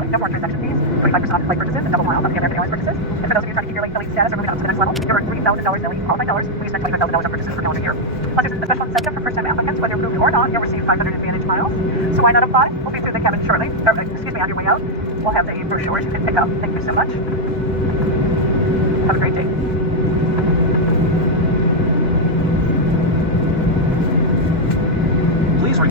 early, no foreign transaction fees, 25% off flight purchases and double miles on the American Airlines purchases. And for those of you trying to keep your elite status or moving up to the next level, you earn $3,000 elite qualified dollars when you spend $25,000 on purchases for calendar year. Plus, there's a special incentive for first-time applicants, whether approved or not, you'll receive 500 Advantage miles. So why not apply? We'll be through the cabin shortly. Or, excuse me, on your way out. We'll have the brochures you can pick up. Thank you so much. Have a great day.